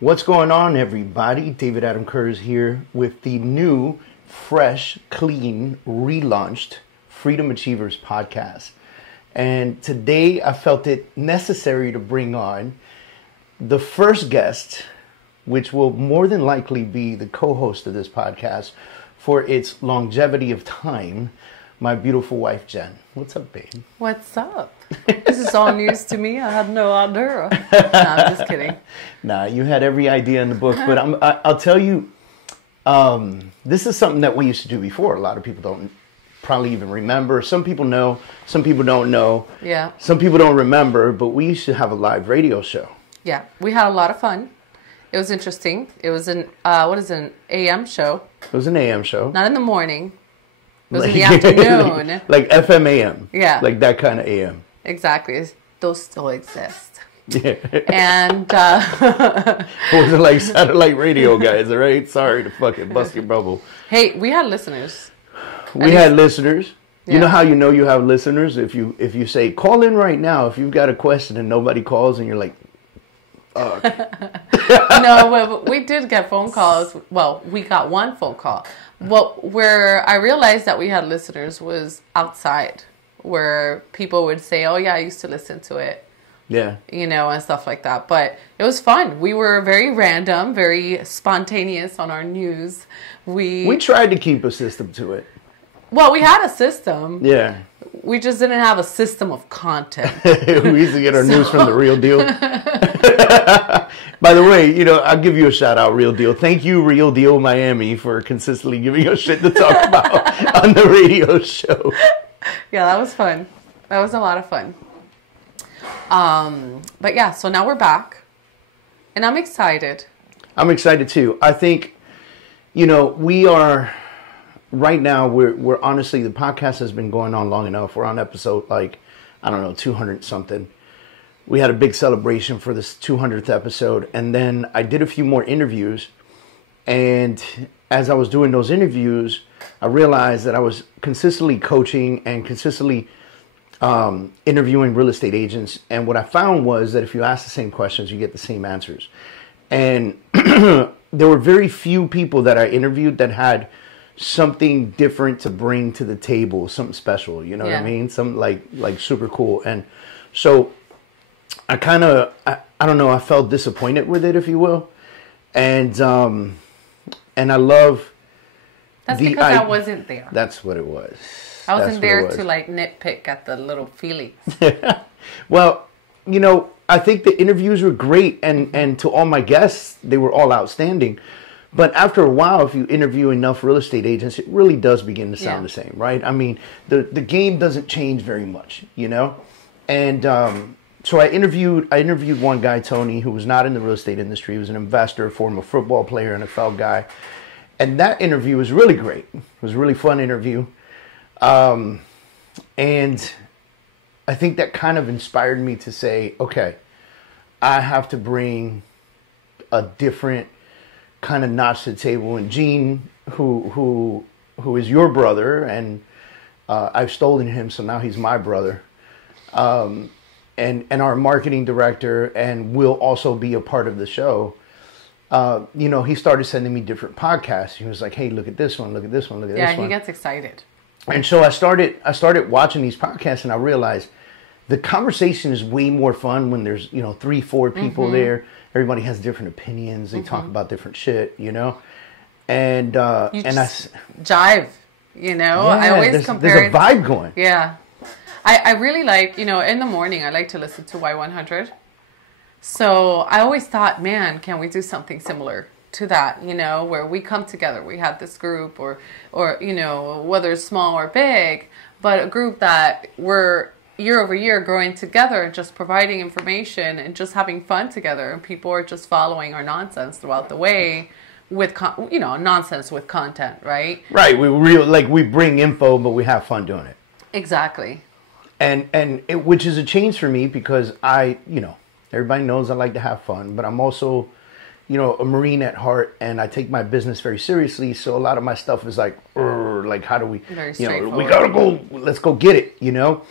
What's going on, everybody? David Adam Kurz here with the new, fresh, clean, relaunched Freedom Achievers podcast. And today I felt it necessary to bring on the first guest, which will more than likely be the co-host of this podcast for its longevity of time, my beautiful wife, Jen. What's up, babe? What's up? This is all news to me. I had no idea. No, I'm just kidding. Nah, you had every idea in the book, but I'll tell you, this is something that we used to do before. A lot of people don't probably even remember. Some people know, some people don't know. Yeah. Some people don't remember, but we used to have a live radio show. Yeah, we had a lot of fun. It was interesting. It was an AM show. It was an AM show. Not in the morning. It was in the afternoon. Like FM AM. Yeah. Like that kind of AM. Exactly. Those still exist. Yeah. And It wasn't like satellite radio, guys, all right? Sorry to fucking bust your bubble. hey, we had listeners. We had listeners. Yeah. You know how you know you have listeners? If you say, call in right now if you've got a question and nobody calls and you're like, oh. No, we did get phone calls. Well, we got one phone call. Well, where I realized that we had listeners was outside, where people would say, oh, yeah, I used to listen to it. Yeah. You know, and stuff like that. But it was fun. We were very random, very spontaneous on our news. We tried to keep a system to it. Well, we had a system. Yeah. We just didn't have a system of content. We used to get our news from the Real Deal. By the way, you know, I'll give you a shout out, Real Deal. Thank you, Real Deal Miami, for consistently giving us shit to talk about on the radio show. Yeah, that was fun. That was a lot of fun. But yeah, so now we're back. And I'm excited. I'm excited too. I think, you know, we are... Right now, we're honestly, the podcast has been going on long enough. We're on episode, 200 something. We had a big celebration for this 200th episode. And then I did a few more interviews. And as I was doing those interviews, I realized that I was consistently coaching and consistently interviewing real estate agents. And what I found was that if you ask the same questions, you get the same answers. And there were very few people that I interviewed that had something different to bring to the table, something special, you know what I mean? Something like super cool. And so I kind of, I don't know, I felt disappointed with it, if you will. And I love That's because I wasn't there. That's what it was. I wasn't there to like nitpick at the little feelings. Well, you know, I think the interviews were great, and to all my guests, they were all outstanding. But after a while, if you interview enough real estate agents, it really does begin to sound the same, right? I mean, the game doesn't change very much, you know? And so I interviewed one guy, Tony, who was not in the real estate industry. He was an investor, former football player, NFL guy. And that interview was really great. It was a really fun interview. And I think that kind of inspired me to say, okay, I have to bring a different kind of notch to the table. And Gene, who is your brother, and I've stolen him, so now he's my brother, and our marketing director, and will also be a part of the show. You know, he started sending me different podcasts. He was like, "Hey, look at this one, look at this one, look at this one." Yeah, he gets excited. And so I started watching these podcasts, and I realized the conversation is way more fun when there's, you know, 3-4 people there. Everybody has different opinions. They talk about different shit, you know? And I jive, you know? Yeah, I always compare there's a vibe going. Yeah. I really like, you know, in the morning, I like to listen to Y100. So I always thought, man, can we do something similar to that, you know, where we come together, we have this group or, you know, whether it's small or big, but a group that we're year over year growing together, just providing information and just having fun together, and people are just following our nonsense throughout the way with nonsense with content, right? Right. We bring info, but we have fun doing it. Exactly. And which is a change for me, because everybody knows I like to have fun, but I'm also, you know, a Marine at heart, and I take my business very seriously. So a lot of my stuff is like how do we, very you know, we gotta go, let's go get it, you know.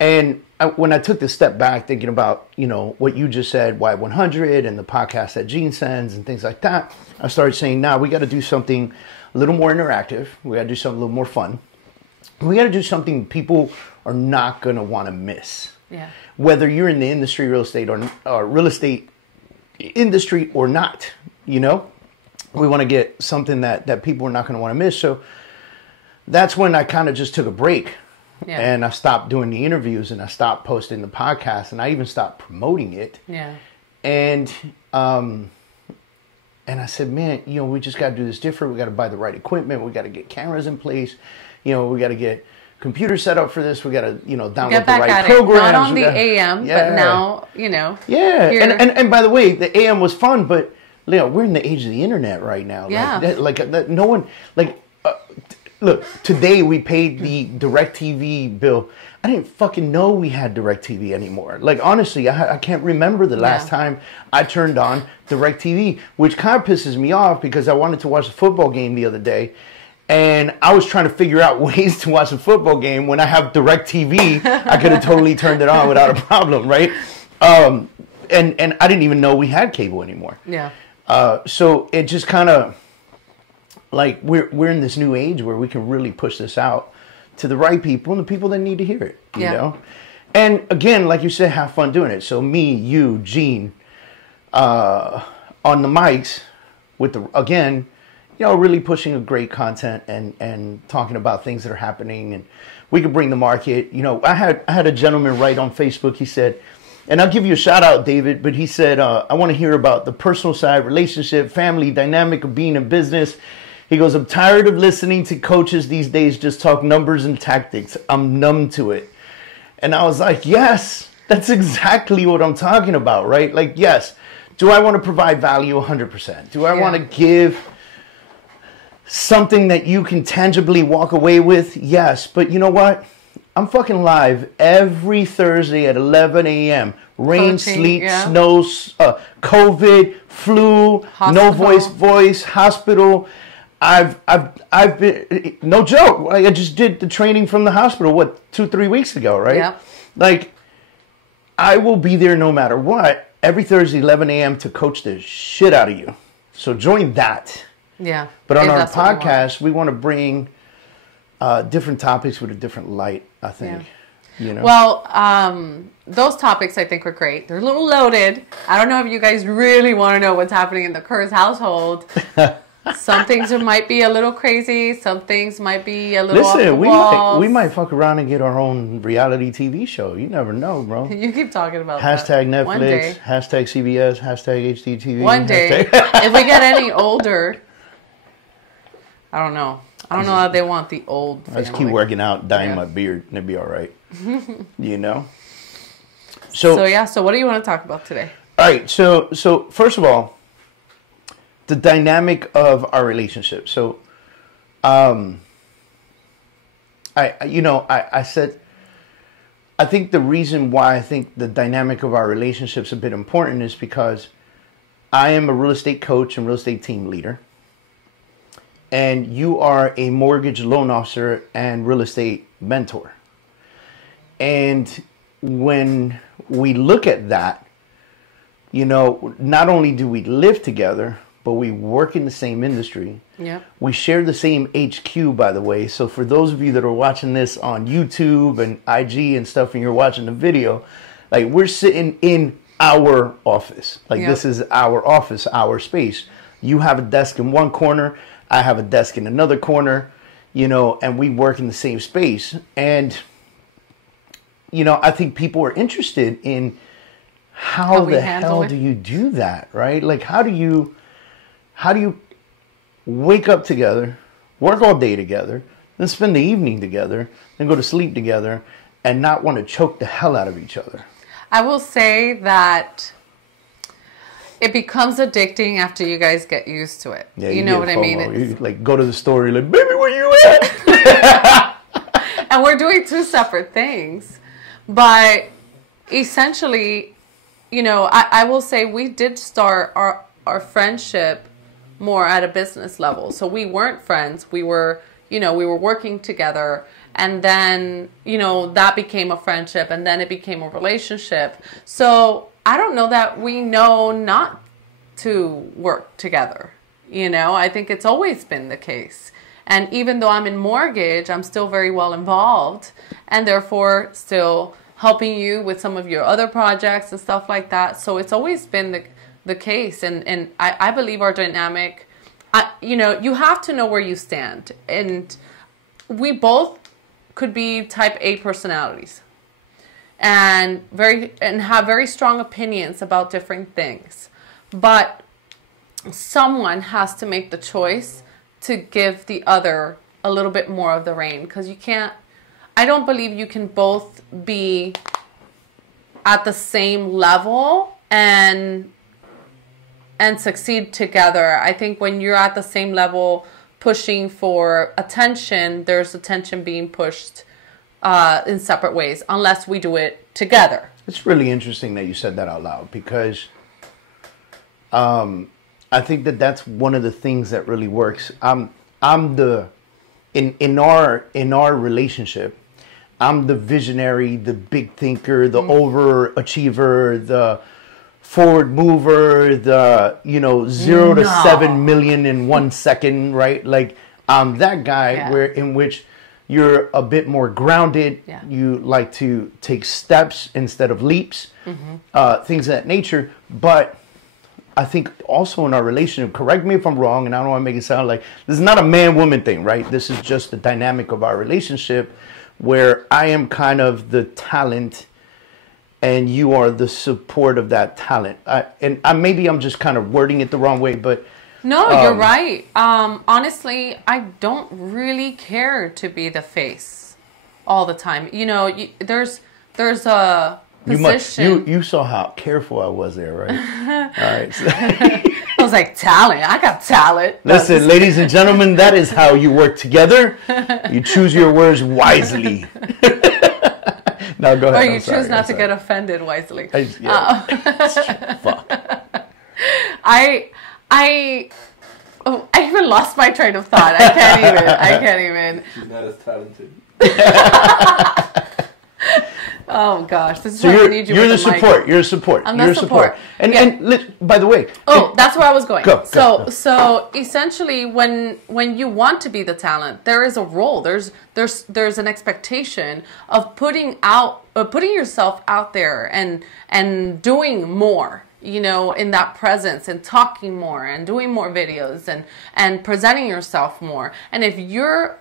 And when I took the step back, thinking about, you know, what you just said, Y100 and the podcast that Gene sends and things like that, I started saying, now we got to do something a little more interactive. We got to do something a little more fun. We got to do something people are not going to want to miss. Yeah. Whether you're in the industry, real estate or real estate industry or not, you know, we want to get something that people are not going to want to miss. So that's when I kind of just took a break. Yeah. And I stopped doing the interviews and I stopped posting the podcast and I even stopped promoting it. Yeah. And I said, man, you know, we just got to do this different. We got to buy the right equipment. We got to get cameras in place. You know, we got to get computers set up for this. We got to, you know, download the right programs. Not on the AM, but now, you know. Yeah. And by the way, the AM was fun, but, you know, we're in the age of the internet right now. Yeah. No one, look, today we paid the DirecTV bill. I didn't fucking know we had DirecTV anymore. Like, honestly, I can't remember the last time I turned on DirecTV, which kind of pisses me off because I wanted to watch a football game the other day. And I was trying to figure out ways to watch a football game when I have DirecTV. I could have totally turned it on without a problem, right? And I didn't even know we had cable anymore. Yeah. So it just kind of, like, we're in this new age where we can really push this out to the right people and the people that need to hear it, you know? And again, like you said, have fun doing it. So me, you, Gene, on the mics with again, you know, really pushing a great content and talking about things that are happening, and we could bring the market. You know, I had a gentleman write on Facebook. He said, and I'll give you a shout out, David, but he said, I want to hear about the personal side, relationship, family dynamic of being in business. He goes, I'm tired of listening to coaches these days just talk numbers and tactics. I'm numb to it. And I was like, yes, that's exactly what I'm talking about, right? Like, yes, do I want to provide value 100%? Do I want to give something that you can tangibly walk away with? Yes. But you know what? I'm fucking live every Thursday at 11 a.m. Rain, sleet, snow, COVID, flu, hospital. No voice, hospital. I've been, no joke. Like, I just did the training from the hospital, 2-3 weeks ago, right? Yeah. Like, I will be there no matter what every Thursday, 11 a.m. to coach the shit out of you. So join that. Yeah. But on our podcast, we want to bring different topics with a different light, I think. Yeah. You know? Well, those topics I think are great. They're a little loaded. I don't know if you guys really want to know what's happening in the Kurz household. Some things might be a little crazy. Some things might be a little off the walls. we might fuck around and get our own reality TV show. You never know, bro. You keep talking about hashtag that. Netflix, hashtag CBS, hashtag HDTV. One day, if we get any older, I don't know. I don't know how they want the old family. I just keep working out, dyeing my beard, and it'll be all right. You know? So what do you want to talk about today? All right, so first of all, the dynamic of our relationship. So, I said, I think the reason why I think the dynamic of our relationship is a bit important is because I am a real estate coach and real estate team leader. And you are a mortgage loan officer and real estate mentor. And when we look at that, you know, not only do we live together, but we work in the same industry. Yeah. We share the same HQ, by the way. So for those of you that are watching this on YouTube and IG and stuff, and you're watching the video, like, we're sitting in our office. Like, this is our office, our space. You have a desk in one corner. I have a desk in another corner, you know, and we work in the same space. And, you know, I think people are interested in how the hell do you do that, right? Like, how do you wake up together, work all day together, then spend the evening together, then go to sleep together, and not want to choke the hell out of each other? I will say that it becomes addicting after you guys get used to it. Yeah, you know what I mean? You, like, go to the store, you're like, baby, where you at? And we're doing two separate things. But essentially, you know, I will say we did start our friendship more at a business level. So we weren't friends. We were, you know, we were working together. And then, you know, that became a friendship, and then it became a relationship. So I don't know that we know not to work together. You know, I think it's always been the case. And even though I'm in mortgage, I'm still very well involved, and therefore still helping you with some of your other projects and stuff like that. So it's always been the case. And I believe our dynamic, you know, you have to know where you stand. And we both could be type A personalities and have very strong opinions about different things. But someone has to make the choice to give the other a little bit more of the reign, because you can't, I don't believe you can both be at the same level and succeed together. I think when you're at the same level pushing for attention, there's attention being pushed in separate ways, unless we do it together. It's really interesting that you said that out loud, because I think that that's one of the things that really works. I'm the in our relationship, I'm the visionary, the big thinker, the overachiever, the forward mover, the 0 to 7 million in 1 second, right? Like I'm that guy in which you're a bit more grounded. Yeah. You like to take steps instead of leaps, things of that nature. But I think also in our relationship, correct me if I'm wrong, and I don't want to make it sound like this is not a man-woman thing, right? This is just the dynamic of our relationship, where I am kind of the talent and you are the support of that talent. Maybe I'm just kind of wording it the wrong way, but... No, you're right. Honestly, I don't really care to be the face all the time. You know, there's a position. You saw how careful I was there, right? All right. So. I was like, talent. I got talent. Listen, ladies and gentlemen, that is how you work together. You choose your words wisely. Now go ahead. Or you choose not to get offended wisely. Fuck. I even lost my train of thought. I can't even. She's not as talented. Oh gosh, this is why I need you. You're the support. You're a support. I'm the support. And by the way. That's where I was going. Go. So essentially, when you want to be the talent, there is a role. There's an expectation of putting yourself out there and doing more. You know, in that presence and talking more and doing more videos and presenting yourself more. And if you're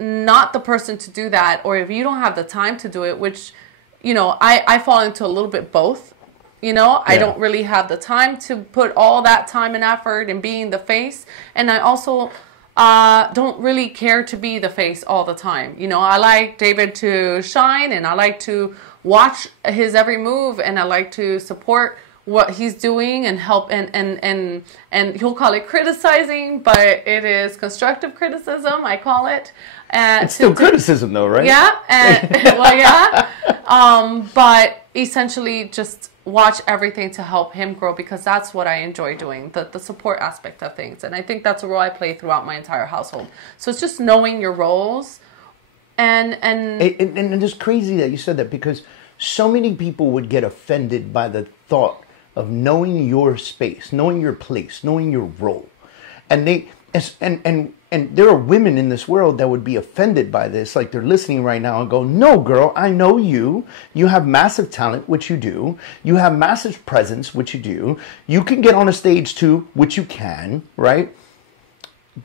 not the person to do that, or if you don't have the time to do it, which, you know, I fall into a little bit both, you know, I don't really have the time to put all that time and effort in being the face. And I also don't really care to be the face all the time. You know, I like David to shine, and I like to watch his every move, and I like to support what he's doing and help, and he'll call it criticizing, but it is constructive criticism, I call it. It's still criticism though, right? Yeah. Well, yeah. But essentially just watch everything to help him grow, because that's what I enjoy doing, the support aspect of things. And I think that's a role I play throughout my entire household. So it's just knowing your roles and it's crazy that you said that, because so many people would get offended by the thought of knowing your space, knowing your place, knowing your role. And there are women in this world that would be offended by this, like they're listening right now and go, no, girl, I know you. You have massive talent, which you do. You have massive presence, which you do. You can get on a stage too, which you can, right?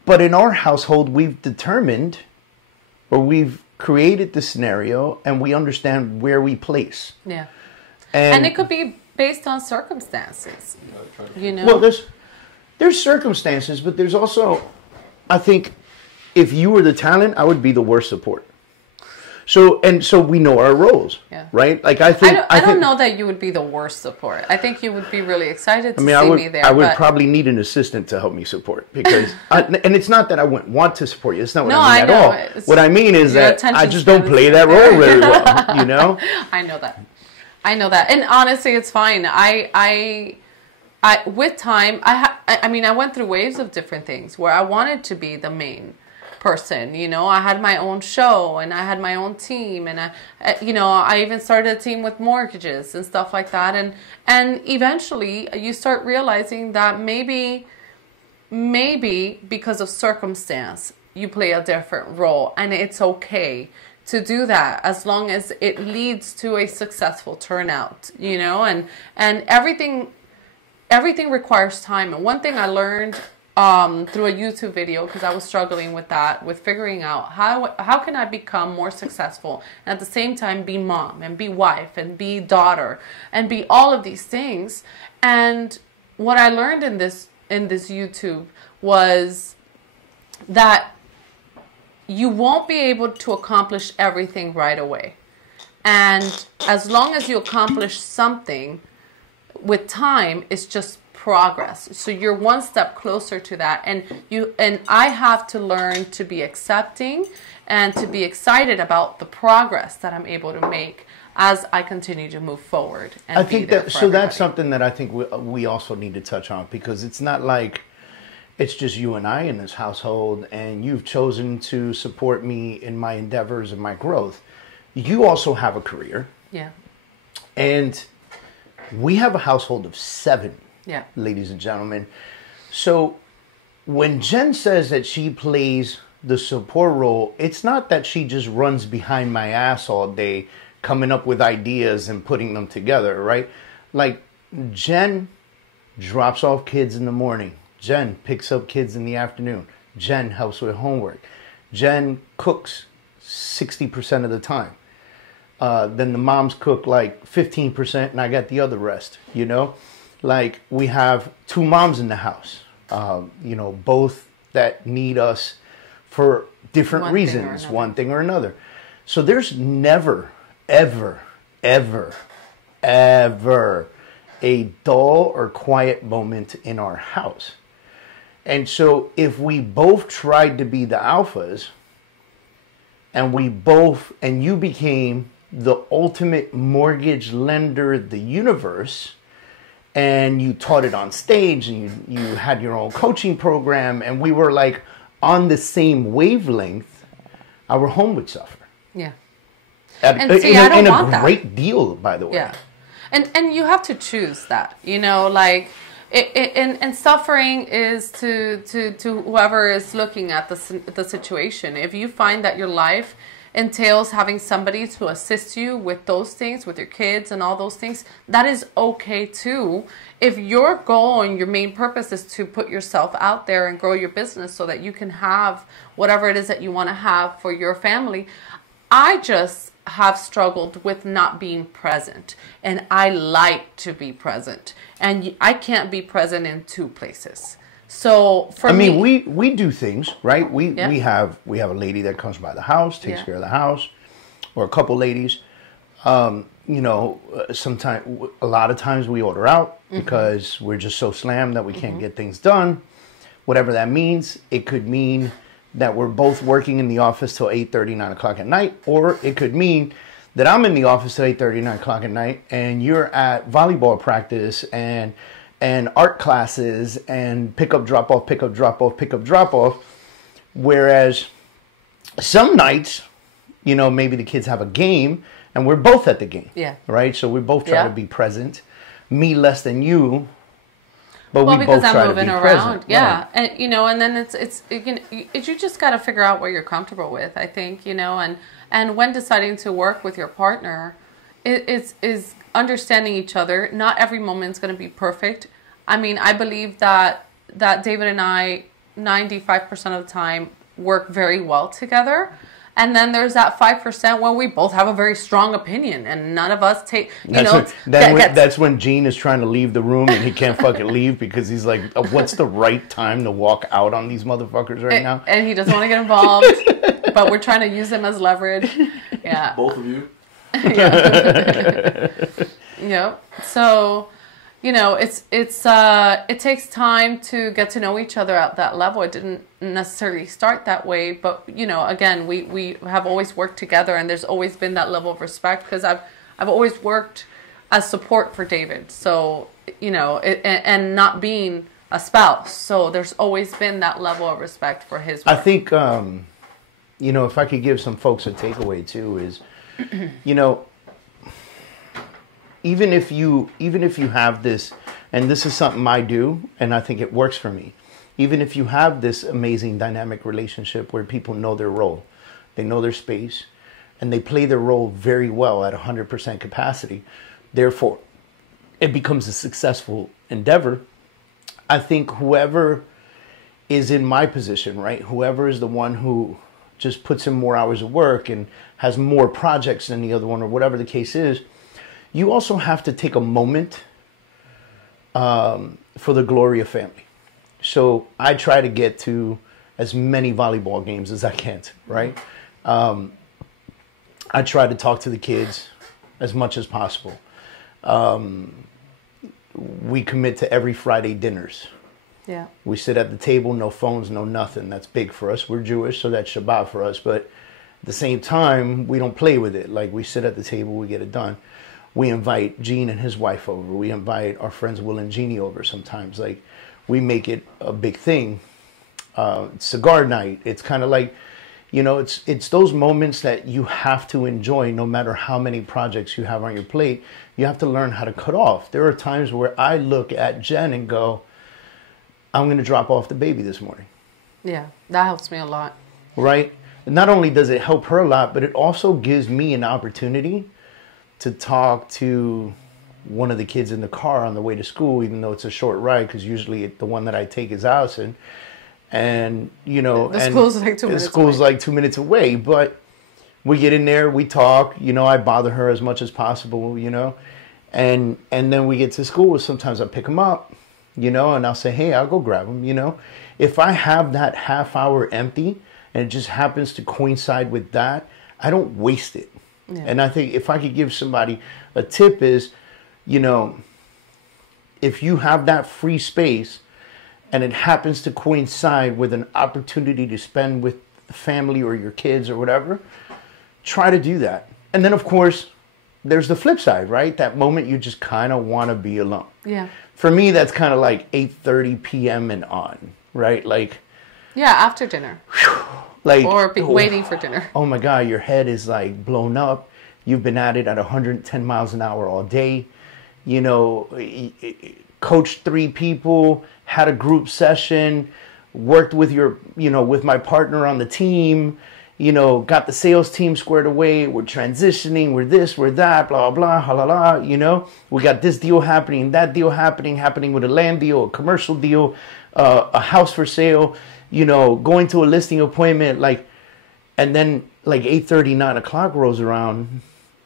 But in our household, we've determined, or we've created the scenario, and we understand where we place. Yeah. And it could be based on circumstances, you know? Well, there's circumstances, but there's also, I think, if you were the talent, I would be the worst support. So we know our roles, right? Like I don't know that you would be the worst support. I think you would be really excited to see me there. I would probably need an assistant to help me support, because, and it's not that I wouldn't want to support you. It's not what I mean at all. What I mean is that I just don't play that role really well, you know? I know that. And honestly, it's fine. I with time, I went through waves of different things where I wanted to be the main. person. You know, I had my own show and I had my own team, and I even started a team with mortgages and stuff like that. And eventually you start realizing that maybe because of circumstance, you play a different role, and it's okay to do that as long as it leads to a successful turnout, you know, and everything requires time. And one thing I learned through a YouTube video, because I was struggling with that, with figuring out how can I become more successful and at the same time be mom and be wife and be daughter and be all of these things. And what I learned in this YouTube was that you won't be able to accomplish everything right away. And as long as you accomplish something with time, it's just progress. So you're one step closer to that. And I have to learn to be accepting and to be excited about the progress that I'm able to make as I continue to move forward. And I think that, so that's something that I think we also need to touch on, because it's not like it's just you and I in this household, and you've chosen to support me in my endeavors and my growth. You also have a career. Yeah. And we have a household of 7, ladies and gentlemen. So when Jen says that she plays the support role, it's not that she just runs behind my ass all day coming up with ideas and putting them together, right? Like, Jen drops off kids in the morning. Jen picks up kids in the afternoon. Jen helps with homework. Jen cooks 60% of the time. Then the moms cook like 15% and I got the other rest, you know? Like, we have 2 moms in the house, you know, both that need us for different reasons, one thing or another. So there's never, ever, ever, ever a dull or quiet moment in our house. And so if we both tried to be the alphas, and you became the ultimate mortgage lender of the universe, and you taught it on stage, and you had your own coaching program, and we were like on the same wavelength, our home would suffer. Yeah. And see, I don't want that. Great deal, by the way. Yeah. And you have to choose that, you know, like, and suffering is to whoever is looking at the situation. If you find that your life entails having somebody to assist you with those things, with your kids and all those things, that is okay too. If your goal and your main purpose is to put yourself out there and grow your business so that you can have whatever it is that you want to have for your family, I just have struggled with not being present, and I like to be present, and I can't be present in 2 places. So for me, we do things, right? We have a lady that comes by the house, takes care of the house, or a couple ladies. You know, sometimes, a lot of times we order out because we're just so slammed that we can't get things done. Whatever that means, it could mean that we're both working in the office till 8:30, 9 o'clock at night, or it could mean that I'm in the office till 8:30, 9 o'clock at night, and you're at volleyball practice and art classes and pick up, drop off, pick up, drop off, pick up, drop off. Whereas some nights, you know, maybe the kids have a game and we're both at the game. Yeah. Right? So we both try to be present. Me less than you. But we both try to be present. Around. Yeah. Right. And, you know, and then you just got to figure out what you're comfortable with, I think, you know, and when deciding to work with your partner, is understanding each other. Not every moment's going to be perfect. I mean, I believe that David and I, 95% of the time, work very well together. And then there's that 5% where we both have a very strong opinion, and none of us take, that's when Gene is trying to leave the room and he can't fucking leave because he's like, what's the right time to walk out on these motherfuckers right now? And he doesn't want to get involved, but we're trying to use them as leverage. Yeah. Both of you? Yeah. Yep. So, you know, it takes time to get to know each other at that level. It didn't necessarily start that way, but, you know, again, we have always worked together, and there's always been that level of respect because I've always worked as support for David. So, you know, and not being a spouse. So there's always been that level of respect for his work. I think, if I could give some folks a takeaway too is, even if you have this, and this is something I do, and I think it works for me, even if you have this amazing dynamic relationship where people know their role, they know their space, and they play their role very well at 100% capacity, therefore it becomes a successful endeavor. I think whoever is in my position, right, whoever is the one who just puts in more hours of work and has more projects than the other one, or whatever the case is, you also have to take a moment for the glory of family. So I try to get to as many volleyball games as I can, right? I try to talk to the kids as much as possible. We commit to every Friday dinners. Yeah. We sit at the table, no phones, no nothing. That's big for us. We're Jewish, so that's Shabbat for us. But at the same time, we don't play with it. Like, we sit at the table, we get it done. We invite Gene and his wife over. We invite our friends Will and Jeannie over sometimes. Like, we make it a big thing. Cigar night. It's kind of like, it's those moments that you have to enjoy no matter how many projects you have on your plate. You have to learn how to cut off. There are times where I look at Jen and go, I'm going to drop off the baby this morning. Yeah, that helps me a lot. Right? Not only does it help her a lot, but it also gives me an opportunity to talk to one of the kids in the car on the way to school, even though it's a short ride, because usually the one that I take is Allison. And, the school's like 2 minutes the school's away. like 2 minutes away, but we get in there, we talk, I bother her as much as possible, and then we get to school. Sometimes I pick them up, and I'll say, hey, I'll go grab them, If I have that half hour empty and it just happens to coincide with that, I don't waste it. Yeah. And I think if I could give somebody a tip is, if you have that free space and it happens to coincide with an opportunity to spend with the family or your kids or whatever, try to do that. And then, of course, there's the flip side, right? That moment you just kind of want to be alone. Yeah. For me, that's kind of like 8:30 p.m. and on, right? Like, yeah, after dinner. Like, or waiting for dinner. Oh my God, your head is like blown up. You've been at it at 110 miles an hour all day. Coached 3 people, had a group session, worked with with my partner on the team, got the sales team squared away. We're transitioning, we're this, we're that, blah, blah, we got this deal happening, that deal happening with a land deal, a commercial deal, a house for sale, going to a listing appointment, and then 8:30, 9 o'clock rolls around,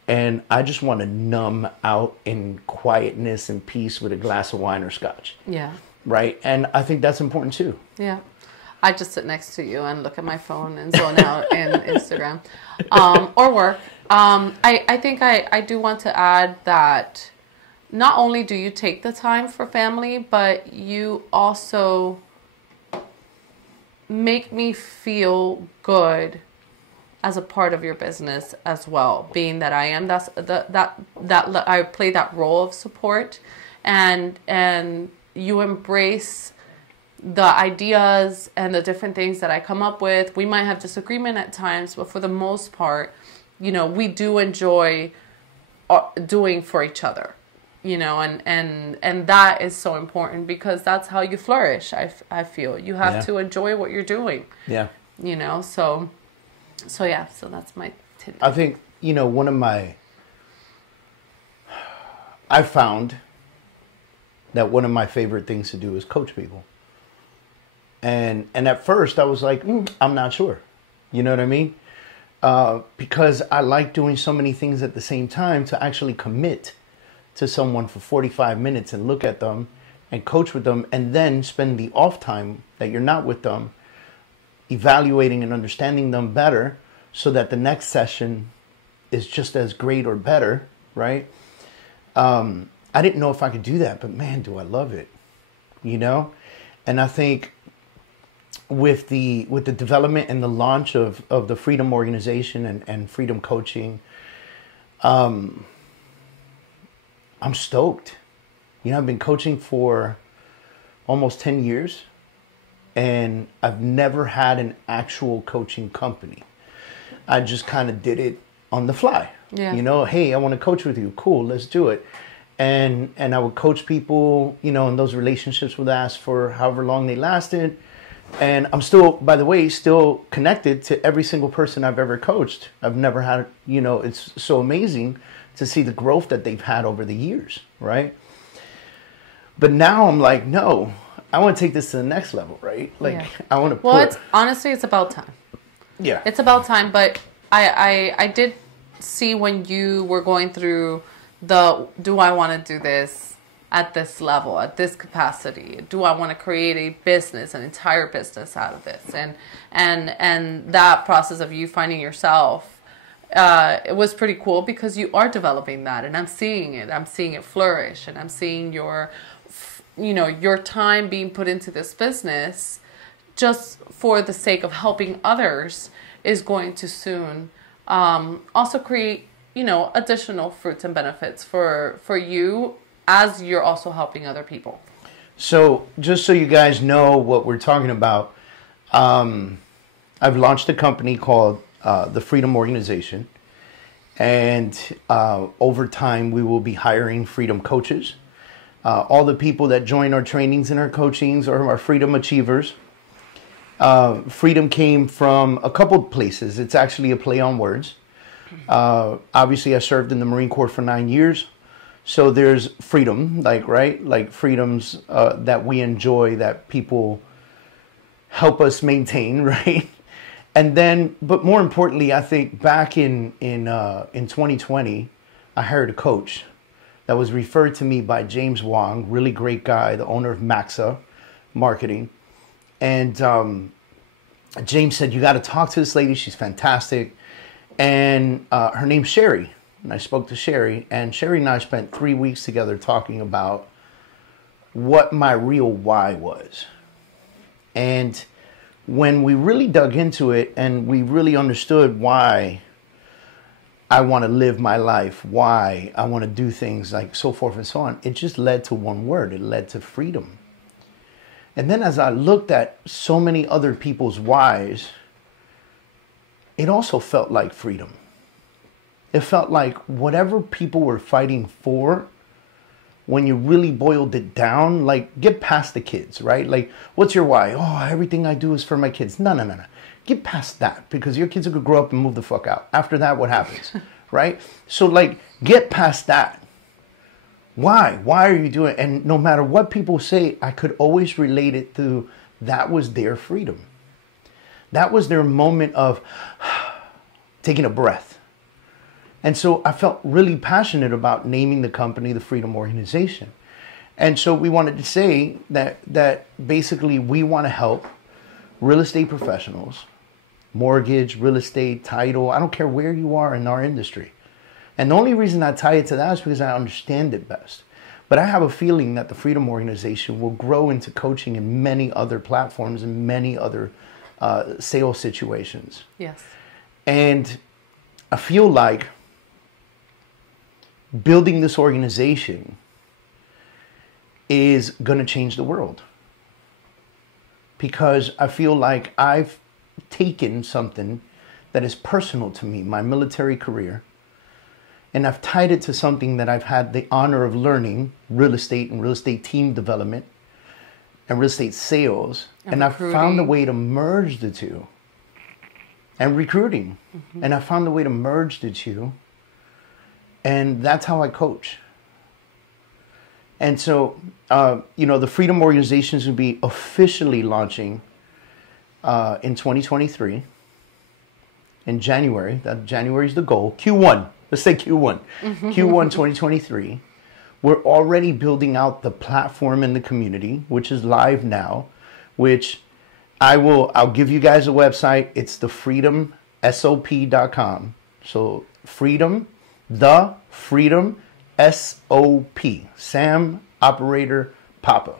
and I just want to numb out in quietness and peace with a glass of wine or scotch. Yeah. Right? And I think that's important too. Yeah. I just sit next to you and look at my phone and zone out in Instagram or work. I think I do want to add that not only do you take the time for family, but you also make me feel good as a part of your business as well, being that I am that I play that role of support, and you embrace the ideas and the different things that I come up with. We might have disagreement at times, but for the most part, we do enjoy doing for each other, and that is so important, because that's how you flourish. I feel you have to enjoy what you're doing. Yeah. So yeah, so that's my tip. I think, I found that one of my favorite things to do is coach people. And at first I was like, I'm not sure. You know what I mean? Because I like doing so many things at the same time, to actually commit to someone for 45 minutes and look at them and coach with them, and then spend the off time that you're not with them evaluating and understanding them better, so that the next session is just as great or better, right? I didn't know if I could do that, but man, do I love it, And I think with the development and the launch of the Freedom Organization and Freedom Coaching, I'm stoked. I've been coaching for almost 10 years, and I've never had an actual coaching company. I just kind of did it on the fly. Yeah. You know, hey, I want to coach with you. Cool, let's do it. And I would coach people, you know, and those relationships would last for however long they lasted. And I'm still, by the way, still connected to every single person I've ever coached. I've never had, you know, it's so amazing to see the growth that they've had over the years, right? But now I'm like, no, I want to take this to the next level, right? Like, yeah. I want to put... Well, it's honestly, it's about time. Yeah. It's about time, but I did see when you were going through do I want to do this at this level, at this capacity? Do I want to create a business, an entire business out of this? And that process of you finding yourself, it was pretty cool because you are developing that, and I'm seeing it. I'm seeing it flourish, and I'm seeing your time being put into this business just for the sake of helping others is going to soon also create, you know, additional fruits and benefits for you as you're also helping other people. So just so you guys know what we're talking about, I've launched a company called the Freedom Organization. And over time, we will be hiring freedom coaches. All the people that join our trainings and our coachings are our freedom achievers. Freedom came from a couple places. It's actually a play on words. Obviously, I served in the Marine Corps for 9 years. So there's freedom, like freedoms that we enjoy, that people help us maintain, right? And then, but more importantly, I think back in 2020, I hired a coach that was referred to me by James Wong, really great guy, the owner of Maxa Marketing. And James said, you got to talk to this lady. She's fantastic. And her name's Sherry. And I spoke to Sherry, and Sherry and I spent 3 weeks together talking about what my real why was. And when we really dug into it and we really understood why I want to live my life, why I want to do things, like so forth and so on, it just led to one word. It led to freedom. And then as I looked at so many other people's whys, it also felt like freedom. It felt like whatever people were fighting for, when you really boiled it down, like, get past the kids, right? Like, what's your why? Oh, everything I do is for my kids. No. Get past that, because your kids are going to grow up and move the fuck out. After that, what happens, right? So, like, get past that. Why? Why are you doing it? And no matter what people say, I could always relate it to that was their freedom. That was their moment of taking a breath. And so I felt really passionate about naming the company the Freedom Organization. And so we wanted to say that basically we want to help real estate professionals, mortgage, real estate, title, I don't care where you are in our industry. And the only reason I tie it to that is because I understand it best. But I have a feeling that the Freedom Organization will grow into coaching in many other platforms and many other sales situations. Yes. And I feel like building this organization is going to change the world, because I feel like I've taken something that is personal to me, my military career, and I've tied it to something that I've had the honor of learning, real estate and real estate team development and real estate sales. And I've found a way to merge the two, and recruiting. Mm-hmm. And I found a way to merge the two. And that's how I coach. And so, the Freedom Organization is going to be officially launching in 2023, in January. That January is the goal. Q1. Let's say Q1. Q1 2023. We're already building out the platform in the community, which is live now, which I'll give you guys a website. It's thefreedomsop.com. So Freedom SOP, Sam Operator Papa,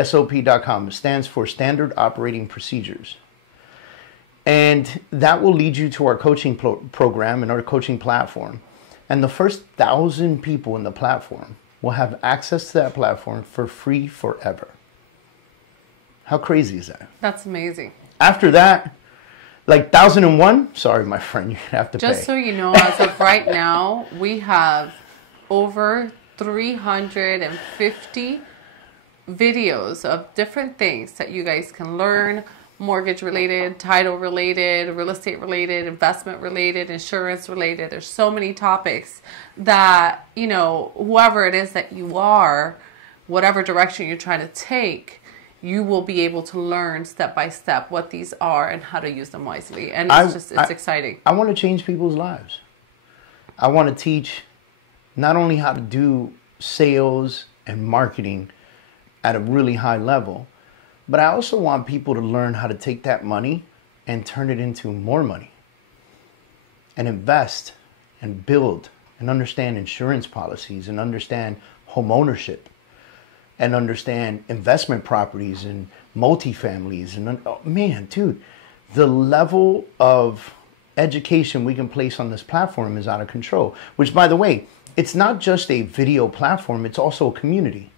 SOP.com. It stands for Standard Operating Procedures. And that will lead you to our coaching program and our coaching platform. And the first 1,000 people in the platform will have access to that platform for free forever. How crazy is that? That's amazing. After that, like 1001, sorry, my friend, you have to pay. Just so you know, as of right now, we have over 350 videos of different things that you guys can learn. Mortgage related, title related, real estate related, investment related, insurance related. There's so many topics that, you know, whoever it is that you are, whatever direction you're trying to take, you will be able to learn step by step what these are and how to use them wisely. And it's exciting. I want to change people's lives. I want to teach not only how to do sales and marketing at a really high level, but I also want people to learn how to take that money and turn it into more money and invest and build and understand insurance policies and understand home ownership and understand investment properties and multifamilies. And oh, man, dude, the level of education we can place on this platform is out of control. Which, by the way, it's not just a video platform, it's also a community,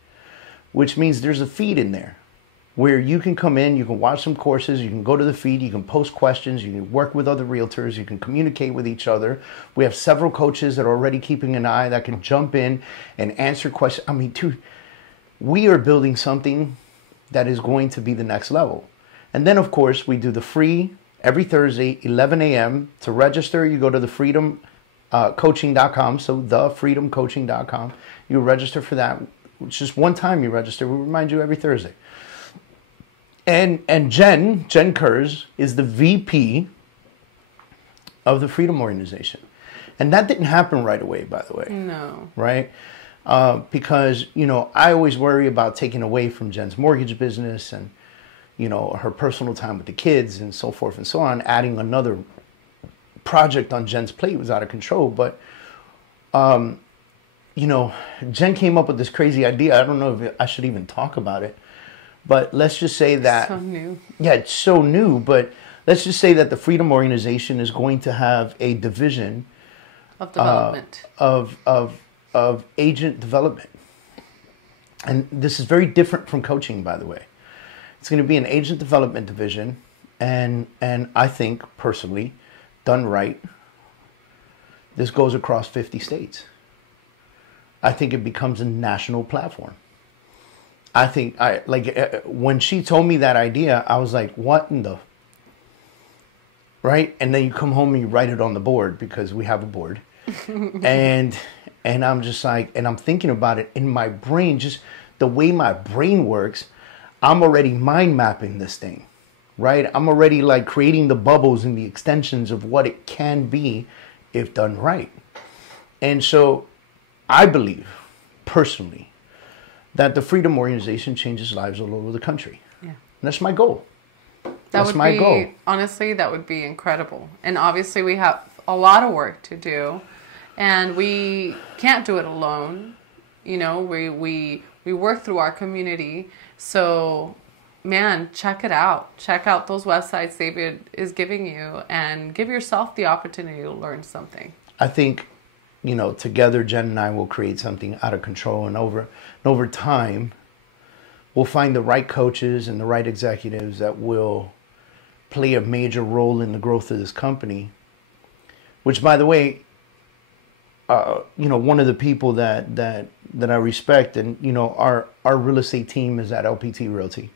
which means there's a feed in there where you can come in, you can watch some courses, you can go to the feed, you can post questions, you can work with other realtors, you can communicate with each other. We have several coaches that are already keeping an eye that can jump in and answer questions. I mean, dude, we are building something that is going to be the next level. And then, of course, we do the free every Thursday, 11 a.m. To register, you go to thefreedomcoaching.com, so thefreedomcoaching.com. You register for that. It's just one time you register. We remind you every Thursday. And Jen Kurz is the VP of the Freedom Organization. And that didn't happen right away, by the way. No. Right? Because, you know, I always worry about taking away from Jen's mortgage business and, you know, her personal time with the kids and so forth and so on. Adding another project on Jen's plate was out of control. But, you know, Jen came up with this crazy idea. I don't know if I should even talk about it. But let's just say that... So new. Yeah, it's so new. But let's just say that the Freedom Organization is going to have a division... Of development. Of agent development. And this is very different from coaching, by the way. It's going to be an agent development division. And I think, personally, done right, this goes across 50 states. I think it becomes a national platform. I think, when she told me that idea, I was like, what in the... Right? And then you come home and you write it on the board because we have a board. and I'm just like, and I'm thinking about it in my brain, just the way my brain works. I'm already mind mapping this thing, right? I'm already like creating the bubbles and the extensions of what it can be if done right. And so I believe personally that the Freedom Organization changes lives all over the country. Yeah. And that's my goal. That's my goal. Honestly, that would be incredible. And obviously we have a lot of work to do. And we can't do it alone. You know, we work through our community. So, man, check it out. Check out those websites David is giving you and give yourself the opportunity to learn something. I think, you know, together, Jen and I will create something out of control. And over time, we'll find the right coaches and the right executives that will play a major role in the growth of this company. Which, by the way, you know, one of the people that I respect, and you know, our real estate team is at LPT Realty,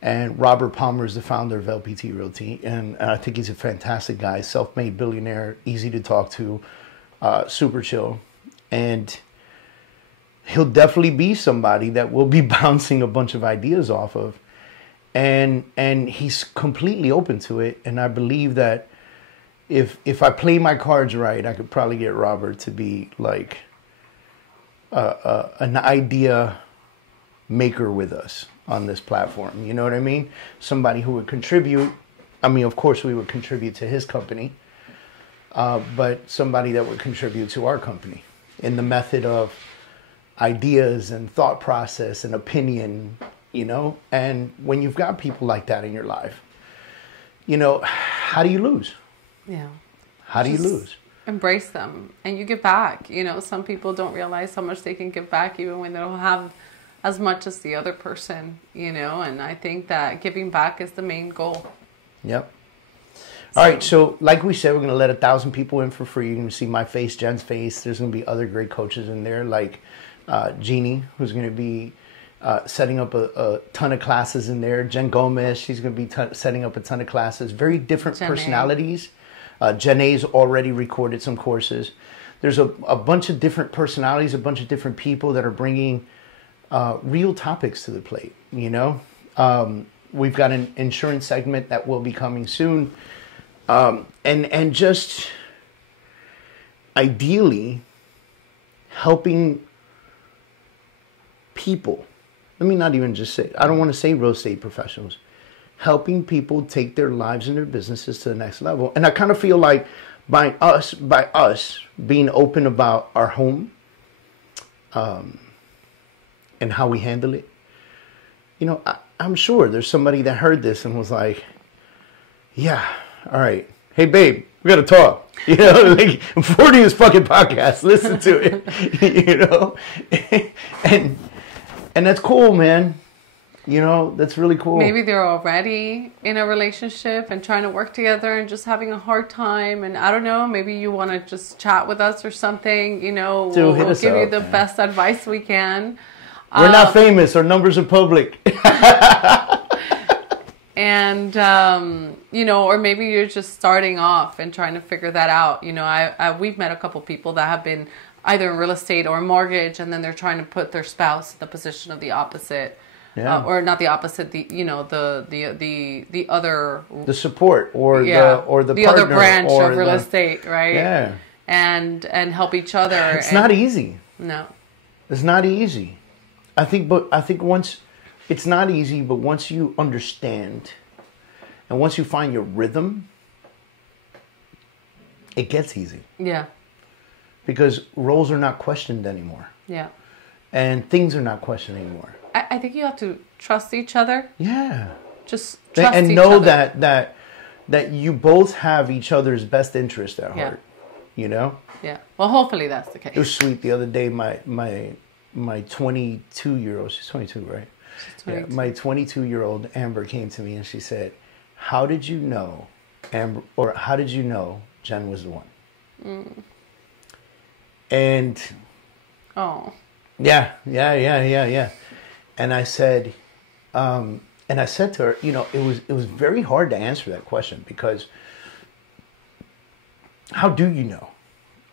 and Robert Palmer is the founder of LPT Realty, and I think he's a fantastic guy, self-made billionaire, easy to talk to, super chill, and he'll definitely be somebody that we'll be bouncing a bunch of ideas off of, and he's completely open to it, and I believe that if I play my cards right, I could probably get Robert to be like an idea maker with us on this platform. You know what I mean? Somebody who would contribute. I mean, of course, we would contribute to his company, but somebody that would contribute to our company in the method of ideas and thought process and opinion, you know? And when you've got people like that in your life, you know, how do you lose? Yeah. How do you lose? Embrace them and you give back. You know, some people don't realize how much they can give back even when they don't have as much as the other person, you know, and I think that giving back is the main goal. Yep. All right, so like we said, we're going to let 1,000 people in for free. You're going to see my face, Jen's face. There's going to be other great coaches in there, like Jeannie, who's going to be setting up a ton of classes in there. Jen Gomez, she's going to be setting up a ton of classes. Very different personalities. Janae's already recorded some courses. There's a bunch of different personalities, a bunch of different people that are bringing real topics to the plate, you know. We've got an insurance segment that will be coming soon. And just ideally helping people. Let me not even just say, I don't want to say real estate professionals. Helping people take their lives and their businesses to the next level. And I kind of feel like by us being open about our home, and how we handle it, you know, I'm sure there's somebody that heard this and was like, yeah, all right. Hey, babe, we got to talk. You know, like, I'm 40 this fucking podcast. Listen to it, you know? And that's cool, man. You know, that's really cool. Maybe they're already in a relationship and trying to work together and just having a hard time. And I don't know, maybe you want to just chat with us or something. You know, Dude, we'll give you the man. best advice we can. We're not famous. Our numbers are public. And, you know, or maybe you're just starting off and trying to figure that out. You know, we've met a couple people that have been either in real estate or mortgage, and then they're trying to put their spouse in the position of the opposite. Yeah. Or not the opposite, the other, the support or the partner, other branch or of real estate, right? Yeah. And help each other. It's not easy. No. It's not easy. I think once it's not easy, but once you understand and once you find your rhythm, it gets easy. Yeah. Because roles are not questioned anymore. Yeah. And things are not questioned anymore. I think you have to trust each other. Yeah. Just trust and each know other. that you both have each other's best interest at heart. You know? Yeah. Well, hopefully that's the case. It was sweet the other day. My 22-year-old, she's 22, right? She's 22. Yeah, my 22-year-old Amber came to me and she said, "How did you know, Amber, or how did you know Jen was the one?" Mm. And oh. Yeah. And I said, to her, you know, it was very hard to answer that question because how do you know?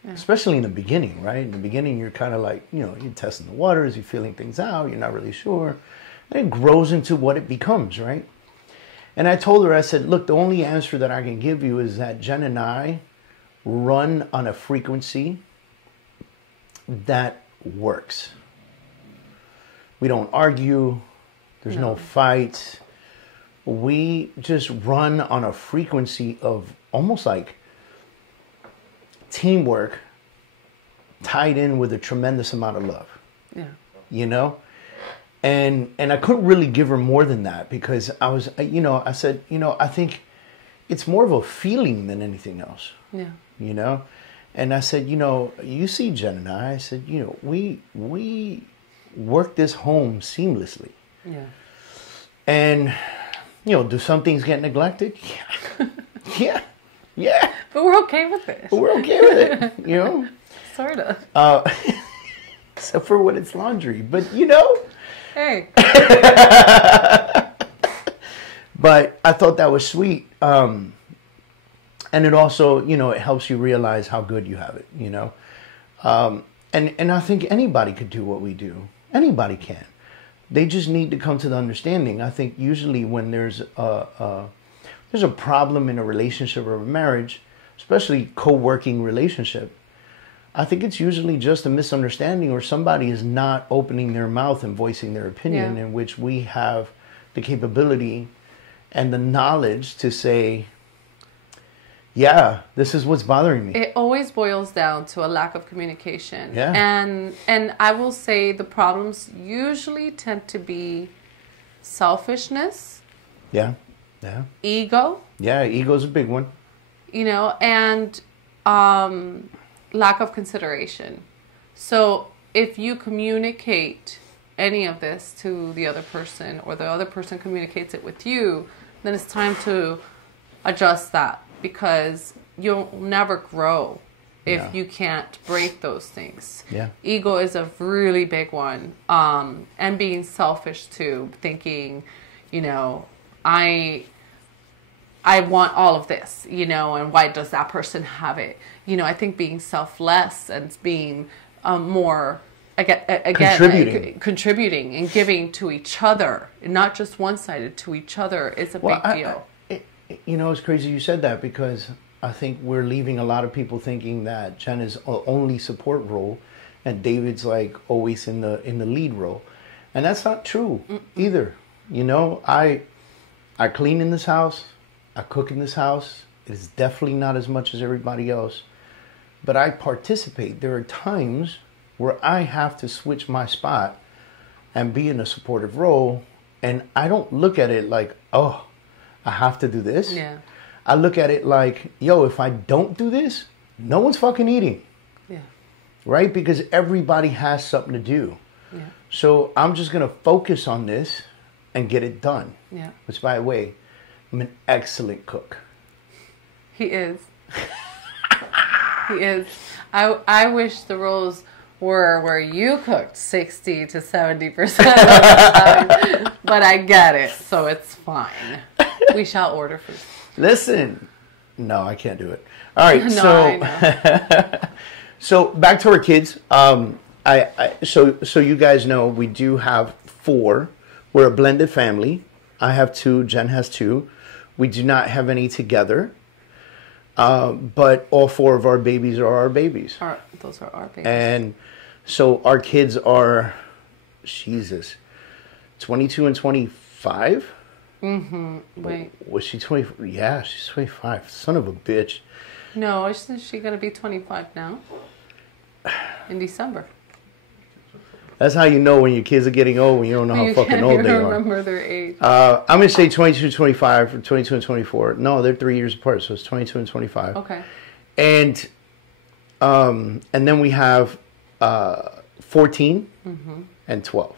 Yeah. Especially in the beginning, right? In the beginning, you're kind of like, you know, you're testing the waters, you're feeling things out, you're not really sure. And it grows into what it becomes, right? And I told her, I said, look, the only answer that I can give you is that Jen and I run on a frequency that works. We don't argue. There's no fights. We just run on a frequency of almost like teamwork tied in with a tremendous amount of love. Yeah. You know? And I couldn't really give her more than that because I was, you know, I said, you know, I think it's more of a feeling than anything else. Yeah. You know? And I said, you know, you see Jen and I said, you know, we work this home seamlessly. Yeah. And, you know, do some things get neglected? Yeah. Yeah. But we're okay with it. But we're okay with it, you know? Sort of. Except for when it's laundry. But, you know. Hey. But I thought that was sweet. And it also, you know, it helps you realize how good you have it, you know. And I think anybody could do what we do. Anybody can. They just need to come to the understanding. I think usually when there's a problem in a relationship or a marriage, especially co-working relationship, I think it's usually just a misunderstanding or somebody is not opening their mouth and voicing their opinion, in which we have the capability and the knowledge to say, yeah, this is what's bothering me. It always boils down to a lack of communication. Yeah. And I will say the problems usually tend to be selfishness. Yeah. Yeah. Ego. Yeah, ego's a big one. You know, and lack of consideration. So if you communicate any of this to the other person, or the other person communicates it with you, then it's time to adjust that, because you'll never grow if you can't break those things. Yeah. Ego is a really big one. And being selfish too, thinking, you know, I want all of this, you know, and why does that person have it? You know, I think being selfless and being more, again, contributing and giving to each other, and not just one-sided, to each other, is a big deal. You know, it's crazy you said that, because I think we're leaving a lot of people thinking that Jen is only support role and David's like always in the lead role. And that's not true either. You know, I clean in this house. I cook in this house. It is definitely not as much as everybody else, but I participate. There are times where I have to switch my spot and be in a supportive role, and I don't look at it like, oh, I have to do this. Yeah. I look at it like, yo, if I don't do this, no one's fucking eating. Yeah. Right? Because everybody has something to do. Yeah. So I'm just going to focus on this and get it done. Yeah. Which, by the way, I'm an excellent cook. He is. He is. I wish the roles were where you cooked 60 to 70% of the time, but I get it, so it's fine. We shall order food. Listen, no, I can't do it. All right, No, so back to our kids. So you guys know we do have 4. We're a blended family. I have 2. Jen has 2. We do not have any together. But all 4 of our babies are our babies. Those are our babies. And so our kids are, Jesus, 22 and 25. Mm-hmm. Wait. Was she 20? Yeah, she's 25. Son of a bitch. No, isn't she going to be 25 now? In December. That's how you know when your kids are getting old, when you don't know how fucking old they are. You remember their age. I'm going to say 22, 25, or 22 and 24. No, they're 3 years apart, so it's 22 and 25. Okay. And then we have 14 and 12.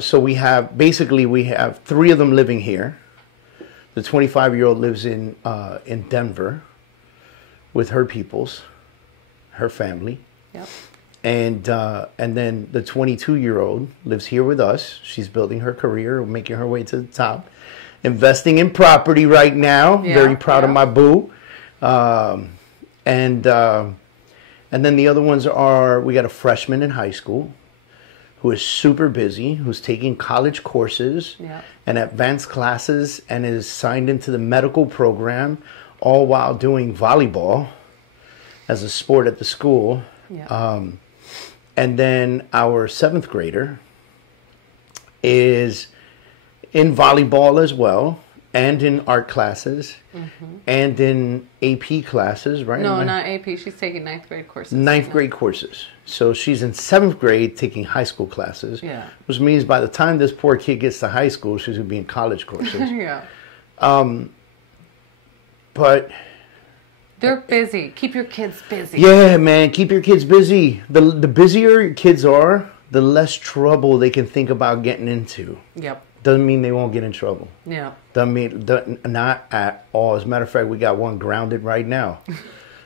So we have 3 of them living here. The 25-year-old lives in Denver with her peoples, her family. Yep. And then the 22-year-old lives here with us. She's building her career, making her way to the top, investing in property right now. Yeah, Very proud of my boo. And then the other ones are, we got a freshman in high school who is super busy, who's taking college courses and advanced classes, and is signed into the medical program, all while doing volleyball as a sport at the school. Yeah. And then our 7th grader is in volleyball as well, and in art classes, and in AP classes, right? No, not AP. She's taking 9th grade courses. 9th grade courses. So she's in 7th grade taking high school classes, which means by the time this poor kid gets to high school, she's going to be in college courses. Yeah. But they're busy. Keep your kids busy. Yeah, man. Keep your kids busy. The busier your kids are, the less trouble they can think about getting into. Yep. Doesn't mean they won't get in trouble. Yeah. Not at all. As a matter of fact, we got one grounded right now.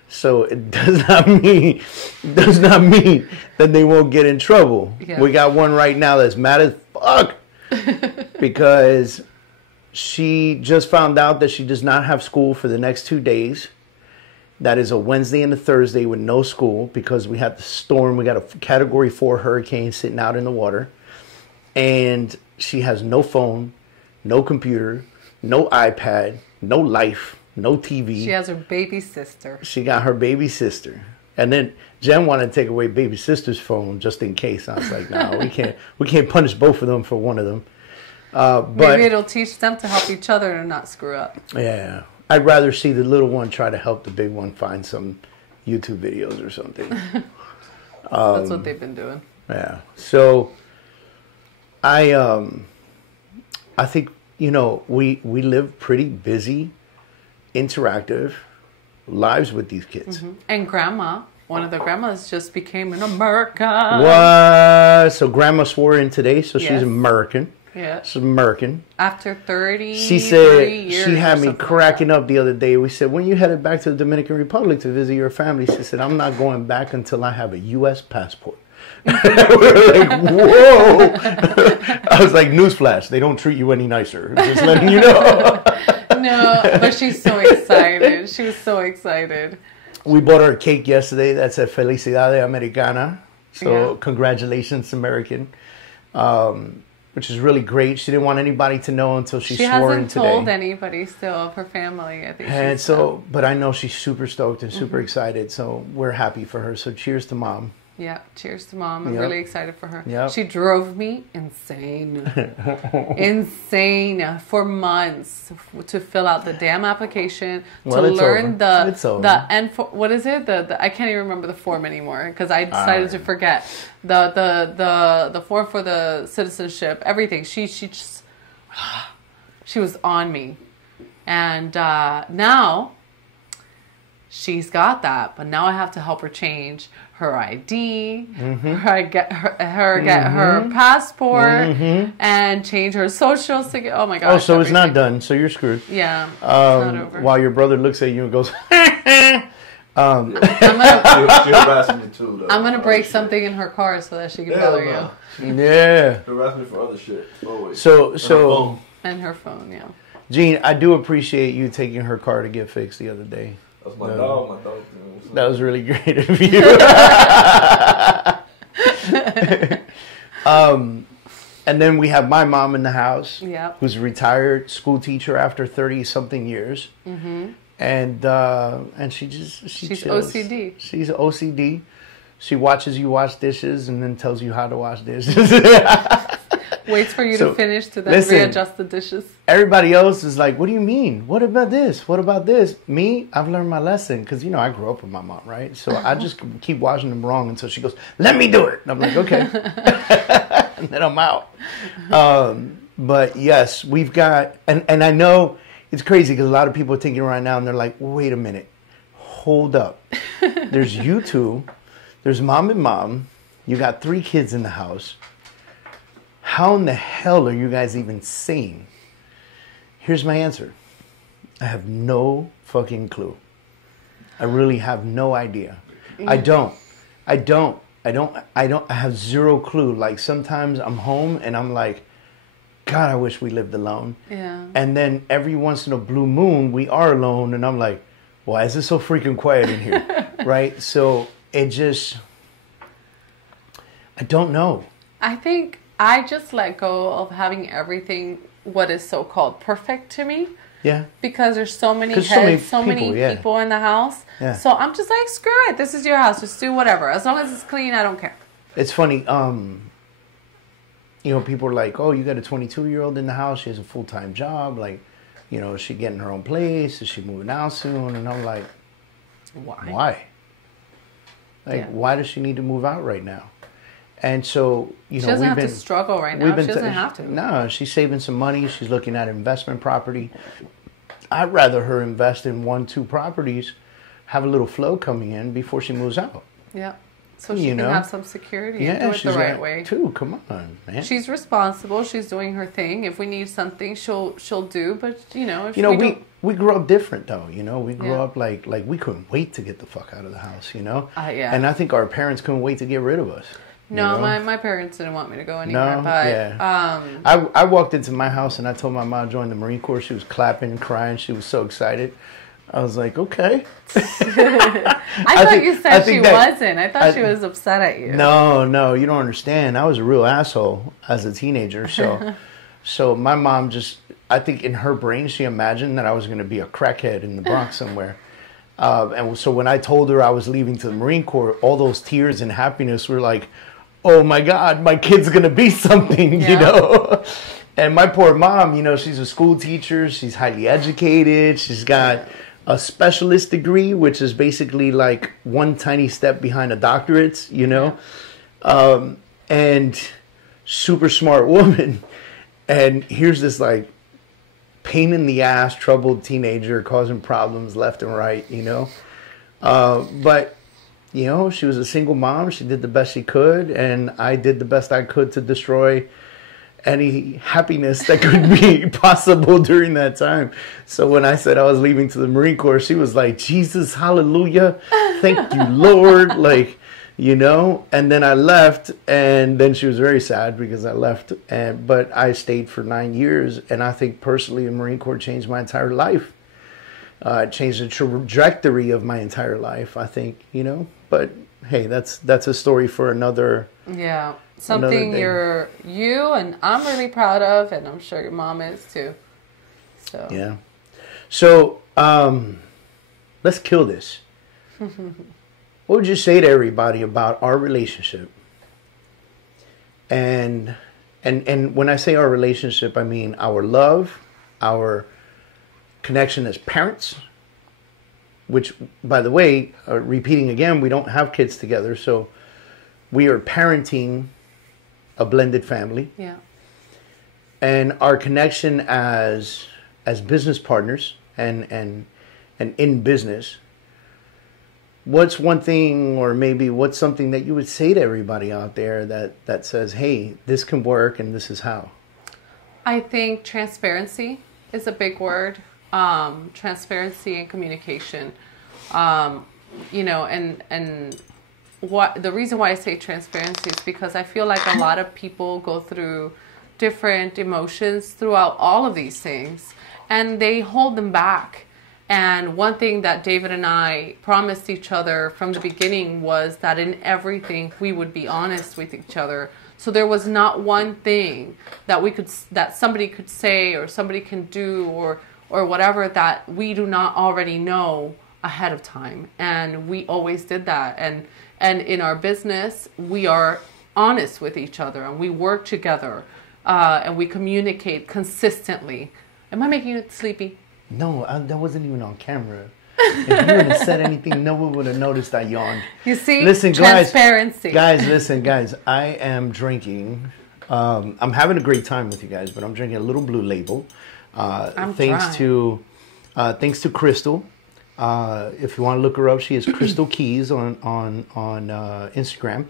So it does not mean that they won't get in trouble. Yeah. We got one right now that's mad as fuck because she just found out that she does not have school for the next 2 days. That is a Wednesday and a Thursday with no school because we had the storm. We got a Category 4 hurricane sitting out in the water. And she has no phone, no computer, no iPad, no life, no TV. She has her baby sister. She got her baby sister. And then Jen wanted to take away baby sister's phone just in case. I was like, no, we can't punish both of them for one of them. But maybe it'll teach them to help each other and not screw up. Yeah. I'd rather see the little one try to help the big one find some YouTube videos or something. That's what they've been doing. Yeah. So I think, we live pretty busy, interactive lives with these kids. And grandma one of the grandmas just became an American. What? So grandma swore in today, so Yes. she's American. Yeah. She's American. After 30 She said, years she had or me something cracking like up the other day. We said, when you headed back to the Dominican Republic to visit your family? She said, I'm not going back until I have a U.S. passport. We were like, whoa. I was like, newsflash, they don't treat you any nicer. Just letting you know. No, but she's so excited. She was so excited. We bought her a cake yesterday that said Felicidade Americana. So Yeah. congratulations, American. Which is really great. She didn't want anybody to know until she swore in hasn't today. told anybody still of her family, I think. And she's so, but I know she's super stoked and super excited. So we're happy for her. So cheers to mom. Yeah, cheers to mom. I'm Yep. really excited for her. Yep. She drove me insane. Insane for months to fill out the damn application, Well, to it's learn over. It's over. what is it? The I can't even remember the form anymore because I decided to forget. The form for the citizenship, everything. She just she was on me. And now she's got that, but now I have to help her change her ID, get her passport, and change her social security. Oh my gosh! Oh, so it's not everything. done. So you're screwed. Yeah, it's not over. While your brother looks at you and goes, I'm gonna She harassed me too, though. I'm gonna break something in her car so that she can bother no. you. yeah. She harassed me for other shit. Always. So, And her phone, yeah. Gene, I do appreciate you taking her car to get fixed the other day. That's my dog. My dog. That was really great of you. And then we have my mom in the house, Yep. who's a retired school teacher after 30-something years. And she's chills. OCD. She's OCD. She watches you wash dishes and then tells you how to wash dishes. Waits for you So, to finish to then listen. readjust the dishes. Everybody else is like, what do you mean? What about this? What about this? Me, I've learned my lesson because, I grew up with my mom, right? So I just keep washing them wrong until she goes, let me do it. And I'm like, okay. And then I'm out. But yes, we've got, and I know it's crazy because a lot of people are thinking right now and they're like, wait a minute, hold up. There's you two, there's mom and mom, you got 3 kids in the house. How in the hell are you guys even sane? Here's my answer. I have no fucking clue. I really have no idea. I have zero clue. Like sometimes I'm home and I'm like, God, I wish we lived alone. Yeah. And then every once in a blue moon, we are alone and I'm like, why is it so freaking quiet in here? Right? So it just, I don't know. I think I just let go of having everything what is so called perfect to me. Yeah. Because there's so many 'Cause heads, so many people, yeah. people in the house. Yeah. So I'm just like, screw it. This is your house. Just do whatever. As long as it's clean, I don't care. It's funny, people are like, oh, you got a 22-year-old in the house. She has a full-time job. Like, is she getting her own place? Is she moving out soon? And I'm like, why? Like, Yeah. why does she need to move out right now? And so, She doesn't have to struggle right now. She doesn't have to. No, she's saving some money. She's looking at investment property. I'd rather her invest in 1-2 properties, have a little flow coming in before she moves out. Yeah. So she can have some security and do it the right way. Too. Come on, man. She's responsible. She's doing her thing. If we need something, she'll do. But if we grew up different though. We grew Yeah. up like we couldn't wait to get the fuck out of the house. Yeah. And I think our parents couldn't wait to get rid of us. No, my parents didn't want me to go anywhere. No, but yeah. I walked into my house and I told my mom I joined the Marine Corps. She was clapping and crying. She was so excited. I was like, okay. I thought you said she wasn't. I thought she was upset at you. No, you don't understand. I was a real asshole as a teenager. So my mom I think in her brain, she imagined that I was going to be a crackhead in the Bronx somewhere. And so when I told her I was leaving to the Marine Corps, all those tears and happiness were like, oh my God, my kid's going to be something, And my poor mom, she's a school teacher. She's highly educated. She's got a specialist degree, which is basically like one tiny step behind a doctorate, and super smart woman. And here's this like pain in the ass, troubled teenager causing problems left and right, But you know, she was a single mom. She did the best she could, and I did the best I could to destroy any happiness that could be possible during that time. So when I said I was leaving to the Marine Corps, she was like, Jesus, hallelujah. Thank you, Lord. Like, you know, and then I left, and then she was very sad because I left. But I stayed for 9 years, and I think personally the Marine Corps changed my entire life. It changed the trajectory of my entire life, I think, you know. But hey, that's a story for another. Yeah. Something you and I'm really proud of, and I'm sure your mom is too. So yeah. So let's kill this. What would you say to everybody about our relationship? And when I say our relationship, I mean our love, our connection as parents. Which, by the way, repeating again, we don't have kids together, so we are parenting a blended family. Yeah. And our connection as business partners and in business. What's one thing, or maybe what's something that you would say to everybody out there that says, hey, this can work and this is how? I think transparency is a big word. Transparency and communication. You know, and what the reason why I say transparency is because I feel like a lot of people go through different emotions throughout all of these things, and they hold them back. And one thing that David and I promised each other from the beginning was that in everything we would be honest with each other. So there was not one thing that somebody could say or somebody can do or whatever that we do not already know ahead of time. And we always did that. And in our business, we are honest with each other, and we work together, and we communicate consistently. Am I making you sleepy? No, that wasn't even on camera. If you would have said anything, no one would have noticed I yawned. You see? Listen, transparency. Guys, I am drinking. I'm having a great time with you guys, but I'm drinking a little Blue Label. Thanks to Crystal. If you want to look her up, she is Crystal Keys on Instagram,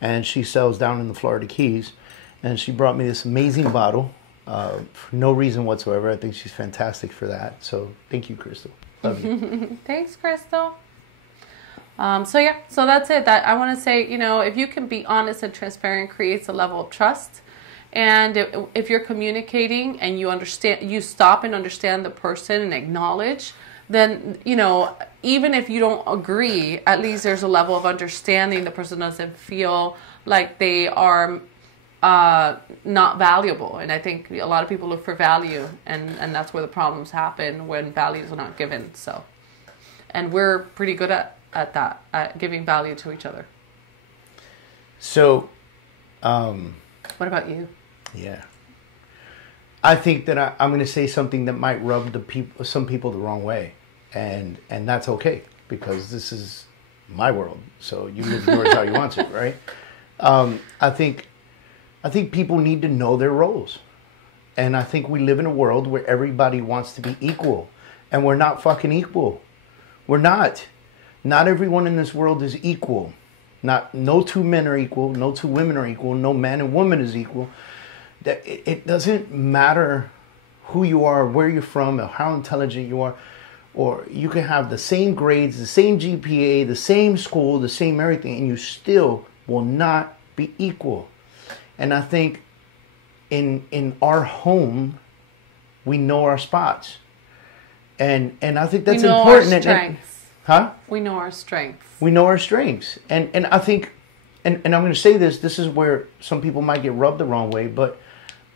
and she sells down in the Florida Keys. And she brought me this amazing bottle for no reason whatsoever. I think she's fantastic for that. So thank you, Crystal. Love you. Thanks, Crystal. So that's it. That I want to say, you know, if you can be honest and transparent, it creates a level of trust. And if you're communicating and you stop and understand the person and acknowledge, then, you know, even if you don't agree, at least there's a level of understanding. The person doesn't feel like they are not valuable. And I think a lot of people look for value, and that's where the problems happen, when values are not given. So, and we're pretty good at that, at giving value to each other. So, what about you? Yeah. I think that I'm going to say something that might rub some people the wrong way, and that's okay, because this is my world. So you live yours how you want to, right? I think people need to know their roles, and I think we live in a world where everybody wants to be equal, and we're not fucking equal. We're not. Not everyone in this world is equal. No two men are equal. No two women are equal. No man and woman is equal. That it doesn't matter who you are, where you're from, or how intelligent you are, or you can have the same grades, the same GPA, the same school, the same everything, and you still will not be equal. And I think in our home, we know our spots, and I think that's important. Our strengths. We know our strengths. We know our strengths, and I think, and I'm going to say this. This is where some people might get rubbed the wrong way, but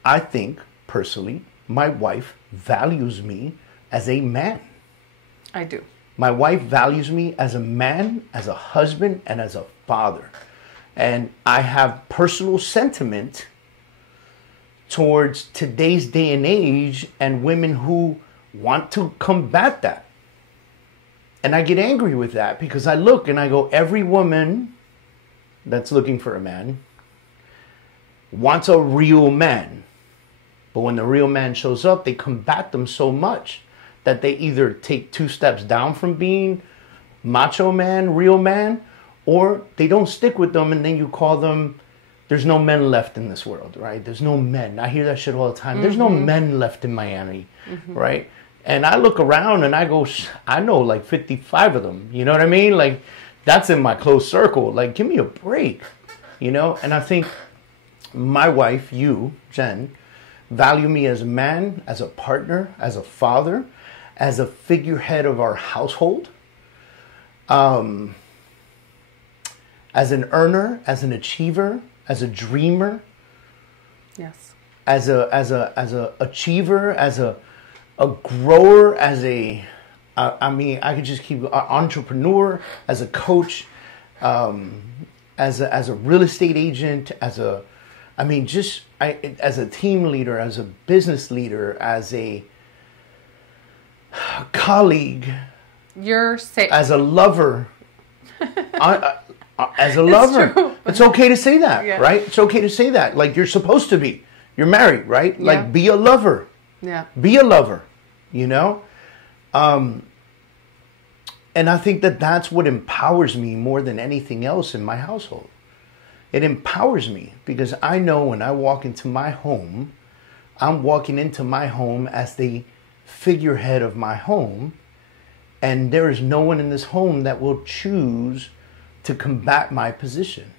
I think, personally, my wife values me as a man. I do. My wife values me as a man, as a husband, and as a father. And I have personal sentiment towards today's day and age and women who want to combat that. And I get angry with that, because I look and I go, every woman that's looking for a man wants a real man. But when the real man shows up, they combat them so much that they either take 2 steps down from being macho man, real man, or they don't stick with them, and then you call them, there's no men left in this world, right? There's no men. I hear that shit all the time. There's no men left in Miami, right? And I look around and I go, I know like 55 of them. You know what I mean? Like, that's in my close circle. Like, give me a break, you know? And I think my wife, you, Jen, value me as a man, as a partner, as a father, as a figurehead of our household, as an earner, as an achiever, as a dreamer. Yes. As a achiever, as a grower, as a I could just keep entrepreneur, as a coach, as a real estate agent, as a team leader, as a business leader, as a colleague, as a lover. As a lover, it's okay to say that, right? It's okay to say that. Like, you're supposed to be. You're married, right? Yeah. Like, be a lover. Yeah. Be a lover, you know? And I think that that's what empowers me more than anything else in my household. It empowers me because I know when I walk into my home, I'm walking into my home as the figurehead of my home, and there is no one in this home that will choose to combat my position.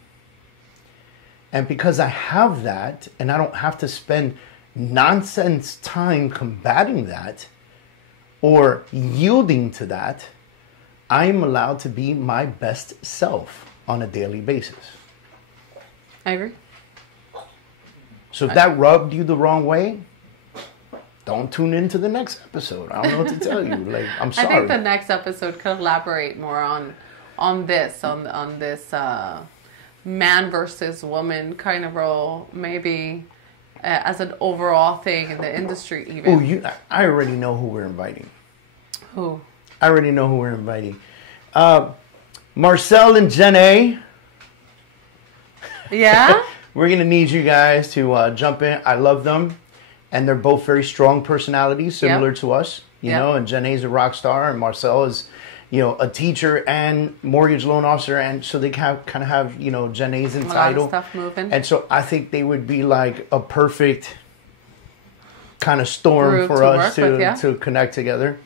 And because I have that, and I don't have to spend nonsense time combating that or yielding to that, I am allowed to be my best self on a daily basis. I agree. So if that rubbed you the wrong way, don't tune into the next episode. I don't know what to tell you. Like, I'm sorry. I think the next episode could elaborate more on this man versus woman kind of role, maybe as an overall thing in the industry even. Oh, I already know who we're inviting. Who? I already know who we're inviting. Marcel and Jenny. Yeah? We're going to need you guys to jump in. I love them. And they're both very strong personalities, similar to us. You know, and Jenny's a rock star, and Marcel is, you know, a teacher and mortgage loan officer, and so they kind of have, you know, Jenny's in title. A lot of stuff moving. And so I think they would be like a perfect kind of storm group for us to connect together.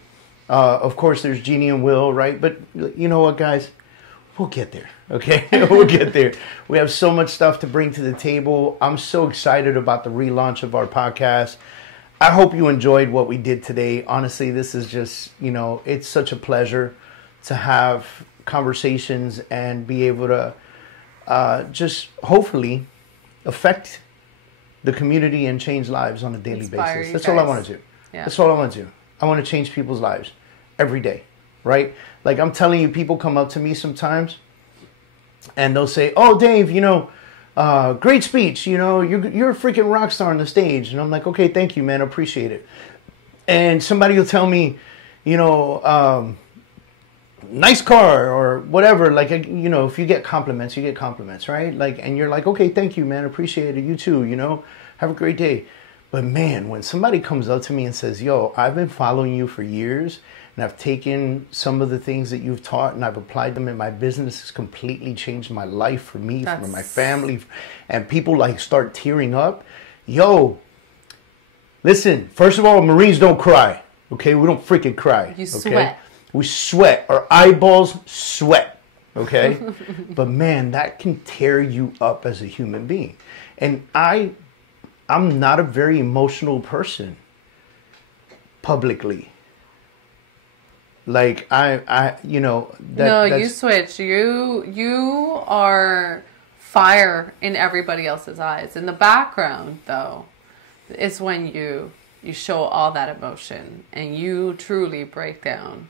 Of course, there's Jeannie and Will, right? But you know what, guys? We'll get there, okay? We'll get there. We have so much stuff to bring to the table. I'm so excited about the relaunch of our podcast. I hope you enjoyed what we did today. Honestly, this is just, you know, it's such a pleasure to have conversations and be able to just hopefully affect the community and change lives on a daily basis. That's all I want to do. Yeah. That's all I want to do. I want to change people's lives every day, right? Like, I'm telling you, people come up to me sometimes and they'll say, "Oh, Dave, you know, great speech. You know, you're a freaking rock star on the stage." And I'm like, "Okay, thank you, man. I appreciate it." And somebody will tell me, you know, nice car or whatever. Like, you know, if you get compliments, you get compliments, right? Like, and you're like, "Okay, thank you, man. I appreciate it. You too, you know, have a great day." But man, when somebody comes up to me and says, "Yo, I've been following you for years, and I've taken some of the things that you've taught and I've applied them in my business. It's completely changed my life, for me, for my family." And people like start tearing up. Yo, listen, first of all, Marines don't cry. Okay, we don't freaking cry. You okay? sweat. We sweat. Our eyeballs sweat. Okay? But man, that can tear you up as a human being. And I'm not a very emotional person publicly. Like, I you know, you switch. You are fire in everybody else's eyes. In the background, though, is when you show all that emotion and you truly break down.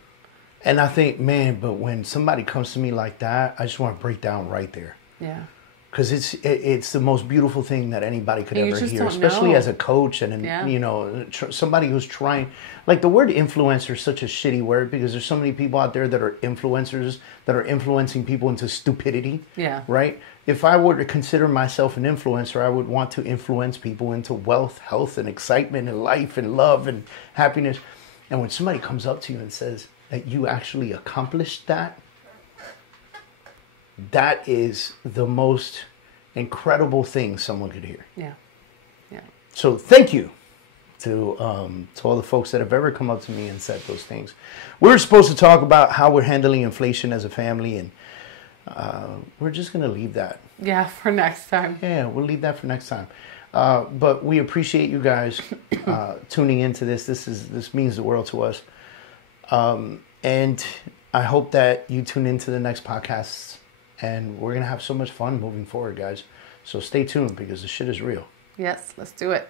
And I think, man, but when somebody comes to me like that, I just want to break down right there. Yeah. Because it's the most beautiful thing that anybody could ever hear, especially as a coach and you know, somebody who's trying. Like, the word influencer is such a shitty word because there's so many people out there that are influencers that are influencing people into stupidity. Yeah. Right. If I were to consider myself an influencer, I would want to influence people into wealth, health, and excitement, and life, and love, and happiness. And when somebody comes up to you and says that you actually accomplished that, that is the most incredible thing someone could hear. Yeah. Yeah. So thank you to all the folks that have ever come up to me and said those things. We're supposed to talk about how we're handling inflation as a family, and we're just going to leave that. Yeah, for next time. Yeah, we'll leave that for next time. But we appreciate you guys tuning into this. This means the world to us. And I hope that you tune into the next podcast, and we're going to have so much fun moving forward, guys. So stay tuned, because the shit is real. Yes, let's do it.